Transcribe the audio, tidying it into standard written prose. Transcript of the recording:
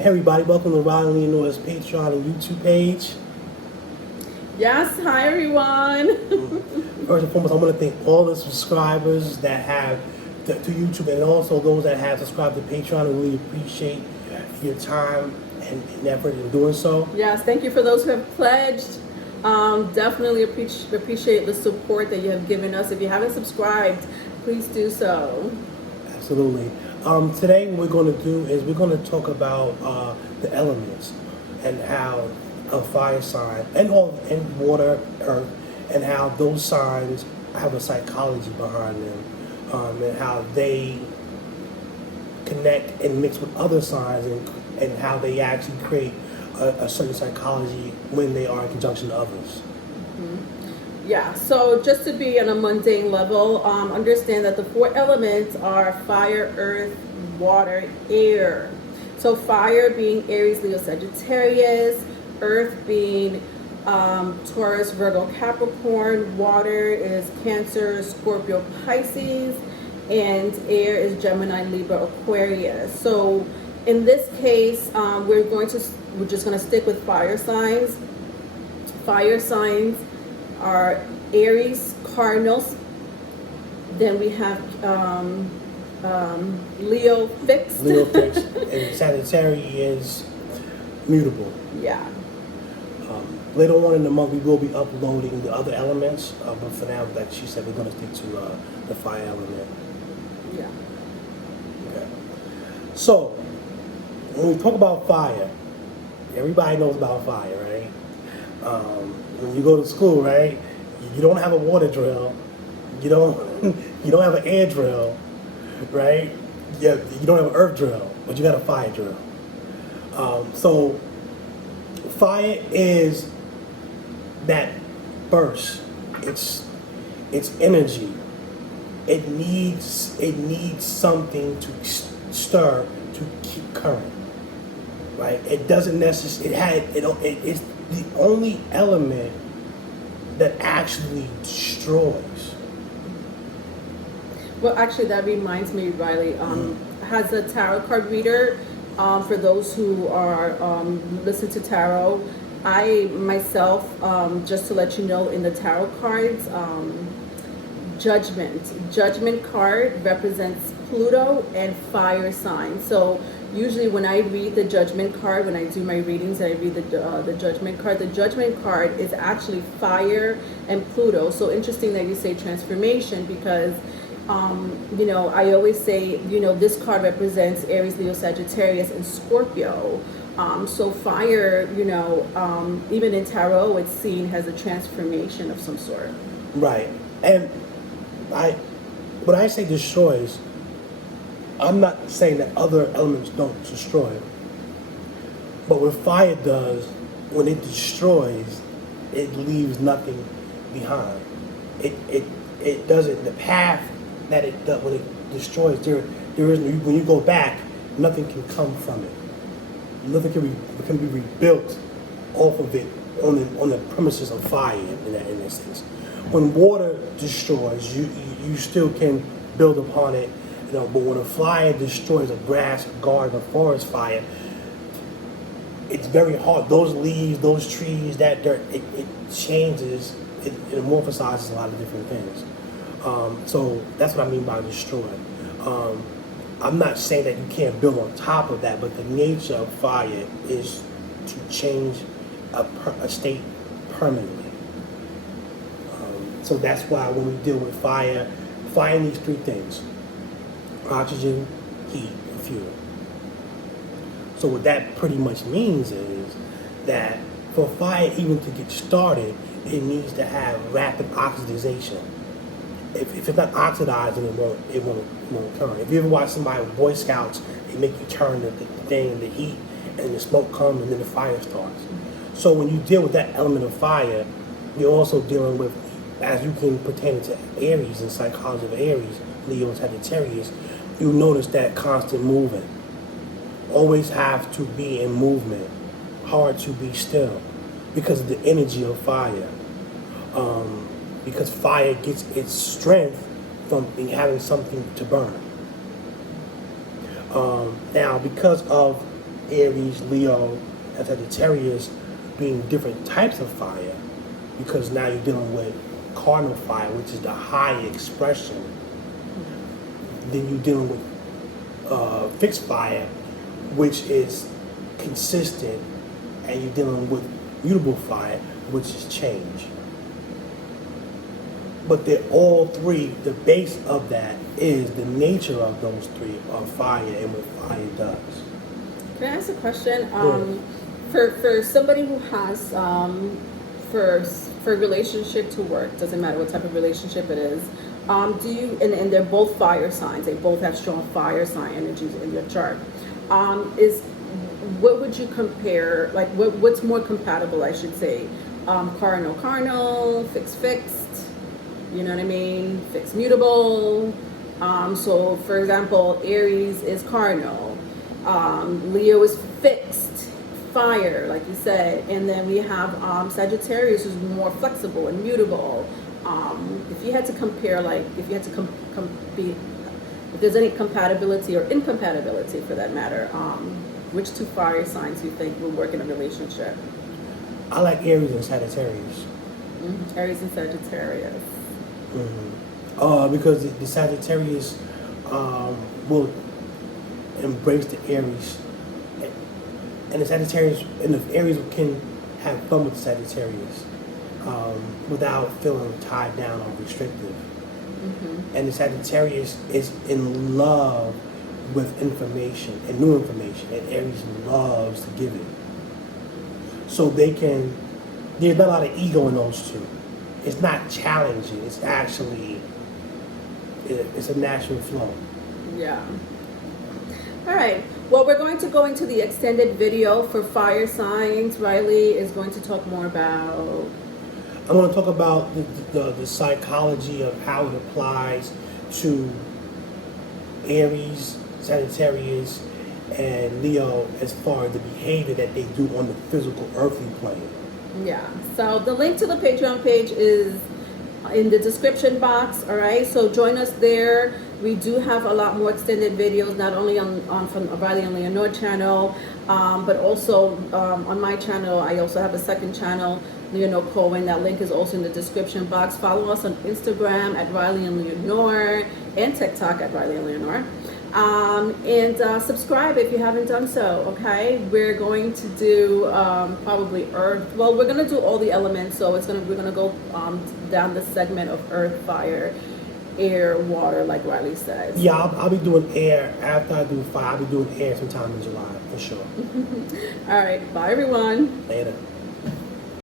Hey everybody, welcome to Riley Leonore's Patreon and YouTube page. Yes, hi everyone. First and foremost, I want to thank all the subscribers that have to YouTube and also those that have subscribed to Patreon. I really appreciate your time and effort in doing so. Yes, thank you for those who have pledged. Definitely appreciate the support that you have given us. If you haven't subscribed, please do so. Absolutely. Today what we're going to do is we're going to talk about the elements and how a fire sign and water, earth, and how those signs have a psychology behind them, and how they connect and mix with other signs and how they actually create a certain psychology when they are in conjunction to others. Yeah, so just to be on a mundane level, understand that the four elements are fire, earth, water, air. So fire being Aries, Leo, Sagittarius, earth being Taurus, Virgo, Capricorn, water is Cancer, Scorpio, Pisces, and air is Gemini, Libra, Aquarius. So in this case, we're just going to stick with fire signs. Fire signs are Aries, Cardinals. Then we have Leo fixed. Leo fixed and Sagittarius is mutable. Yeah. Later on in the month, we will be uploading the other elements, but for now, like she said, we're going to stick to the fire element. Yeah. Okay. So, when we talk about fire, everybody knows about fire, right? When you go to school, right, you don't have a water drill, you don't have an air drill, right? You don't have an earth drill, but you got a fire drill. So, fire is that burst. It's energy. It needs something to stir to keep current, right? It doesn't necessarily. It's the only element that actually destroys. Well, actually, that reminds me, Riley, has a tarot card reader. For those who are listen to tarot, I myself, just to let you know, in the tarot cards, Judgment card represents Pluto and fire sign. So usually when I read the Judgment card, when I do my readings, I read the Judgment card. The Judgment card is actually fire and Pluto. So interesting that you say transformation because I always say, this card represents Aries, Leo, Sagittarius, and Scorpio. So fire, even in tarot, it's seen as a transformation of some sort. Right. And when I say destroys, I'm not saying that other elements don't destroy. But what fire does, when it destroys, it leaves nothing behind. It doesn't, the path that it does, when it destroys, there is, when you go back, nothing can come from it. Nothing can be rebuilt off of it on the premises of fire in that instance. When water destroys, you still can build upon it, but when a fire destroys a grass, a garden, a forest fire, it's very hard. Those leaves, those trees, that dirt, it changes, it amorphosizes a lot of different things. So that's what I mean by destroy. I'm not saying that you can't build on top of that, but the nature of fire is to change a state permanently. So that's why when we deal with fire needs three things: oxygen, heat, and fuel. So what that pretty much means is that for fire even to get started, it needs to have rapid oxidization. If it's not oxidizing, it won't turn. If you ever watch somebody with Boy Scouts, they make you turn the thing, the heat, and the smoke comes, and then the fire starts. So when you deal with that element of fire, you're also dealing with, as you can pertain to Aries and psychology of Aries, Leo and Sagittarius, you'll notice that constant movement. Always have to be in movement. Hard to be still because of the energy of fire. Because fire gets its strength from having something to burn. Now, because of Aries, Leo, and Sagittarius being different types of fire, because now you're dealing with cardinal fire, which is the high expression. Then you're dealing with fixed fire, which is consistent, and you're dealing with mutable fire, which is change. But they're all three, the base of that is the nature of those three are fire and what fire does. Can I ask a question? For somebody who has for relationship to work, doesn't matter what type of relationship it is, do you and they're both fire signs, they both have strong fire sign energies in your chart. What would you compare, like what's more compatible, I should say? Cardinal, fixed, you know what I mean? Fixed mutable. So for example, Aries is cardinal, Leo is fixed fire, like you said, and then we have Sagittarius, who's more flexible and mutable. If you had to compare, like if you had to if there's any compatibility or incompatibility for that matter, which two fire signs do you think will work in a relationship? I like Aries and Sagittarius. Aries and Sagittarius. Because the Sagittarius will embrace the Aries, and the Sagittarius and the Aries can have fun with the Sagittarius without feeling tied down or restrictive. And the Sagittarius is in love with information and new information, and Aries loves to give it. So there's not a lot of ego in those two. It's not challenging. It's actually, it's a natural flow. Yeah. All right. Well, we're going to go into the extended video for fire signs. Riley is going to talk more about. I want to talk about the psychology of how it applies to Aries, Sagittarius, and Leo as far as the behavior that they do on the physical earthly plane. Yeah. So the link to the Patreon page is in the description box. All right. So join us there. We do have a lot more extended videos, not only on from Riley and Leonore channel, but also on my channel. I also have a second channel, Leonore Cohen. That link is also in the description box. Follow us on Instagram at Riley and Leonore and TikTok at Riley and Leonore. And subscribe if you haven't done so. Okay, we're going to do probably Earth. Well, we're gonna do all the elements. So we're gonna go down the segment of Earth, Fire, Air, Water, like Riley says. Yeah, I'll be doing air after I do fire. I'll be doing air sometime in July for sure. All right, bye everyone. Later.